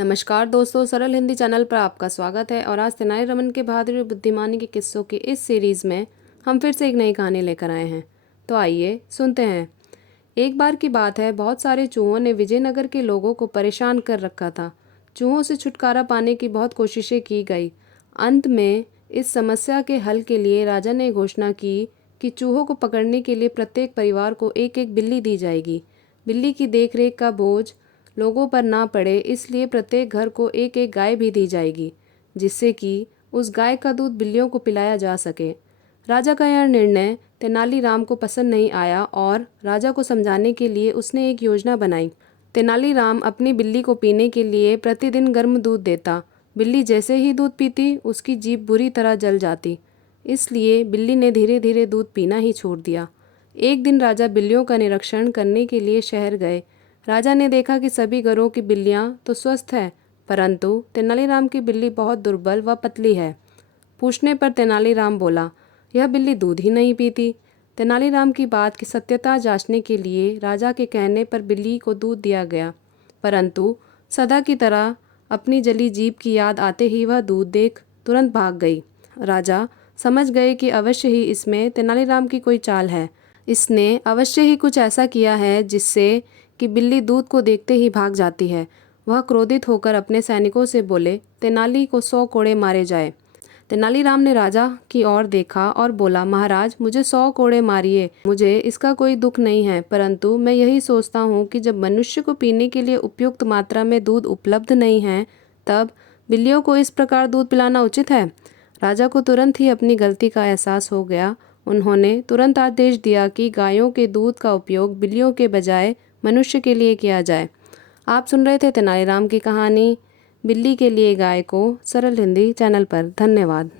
नमस्कार दोस्तों, सरल हिंदी चैनल पर आपका स्वागत है। और आज तेनालीरामन के बहादुरी और बुद्धिमानी के किस्सों की इस सीरीज़ में हम फिर से एक नई कहानी लेकर आए हैं। तो आइए सुनते हैं। एक बार की बात है, बहुत सारे चूहों ने विजयनगर के लोगों को परेशान कर रखा था। चूहों से छुटकारा पाने की बहुत कोशिशें की गई। अंत में इस समस्या के हल के लिए राजा ने घोषणा की कि चूहों को पकड़ने के लिए प्रत्येक परिवार को एक एक बिल्ली दी जाएगी। बिल्ली की देखरेख का बोझ लोगों पर ना पड़े, इसलिए प्रत्येक घर को एक एक गाय भी दी जाएगी, जिससे कि उस गाय का दूध बिल्लियों को पिलाया जा सके। राजा का यह निर्णय तेनालीराम को पसंद नहीं आया और राजा को समझाने के लिए उसने एक योजना बनाई। तेनालीराम अपनी बिल्ली को पीने के लिए प्रतिदिन गर्म दूध देता। बिल्ली जैसे ही दूध पीती, उसकी जीभ बुरी तरह जल जाती। इसलिए बिल्ली ने धीरे धीरे दूध पीना ही छोड़ दिया। एक दिन राजा बिल्लियों का निरीक्षण करने के लिए शहर गए। राजा ने देखा कि सभी घरों की बिल्लियां तो स्वस्थ हैं, परंतु तेनालीराम की बिल्ली बहुत दुर्बल व पतली है। पूछने पर तेनालीराम बोला, यह बिल्ली दूध ही नहीं पीती। तेनालीराम की बात की सत्यता जांचने के लिए राजा के कहने पर बिल्ली को दूध दिया गया, परंतु सदा की तरह अपनी जली जीभ की याद आते ही वह दूध देख तुरंत भाग गई। राजा समझ गए कि अवश्य ही इसमें तेनालीराम की कोई चाल है। इसने अवश्य ही कुछ ऐसा किया है जिससे कि बिल्ली दूध को देखते ही भाग जाती है। वह क्रोधित होकर अपने सैनिकों से बोले, तेनाली को 100 कोड़े मारे जाए। तेनालीराम ने राजा की ओर देखा और बोला, महाराज, मुझे 100 कोड़े मारिए, मुझे इसका कोई दुख नहीं है, परंतु मैं यही सोचता हूँ कि जब मनुष्य को पीने के लिए उपयुक्त मात्रा में दूध उपलब्ध नहीं है, तब बिल्लियों को इस प्रकार दूध पिलाना उचित है। राजा को तुरंत ही अपनी गलती का एहसास हो गया। उन्होंने तुरंत आदेश दिया कि गायों के दूध का उपयोग बिल्लियों के बजाय मनुष्य के लिए किया जाए। आप सुन रहे थे तेनालीराम की कहानी बिल्ली के लिए गाय को, सरल हिंदी चैनल पर। धन्यवाद।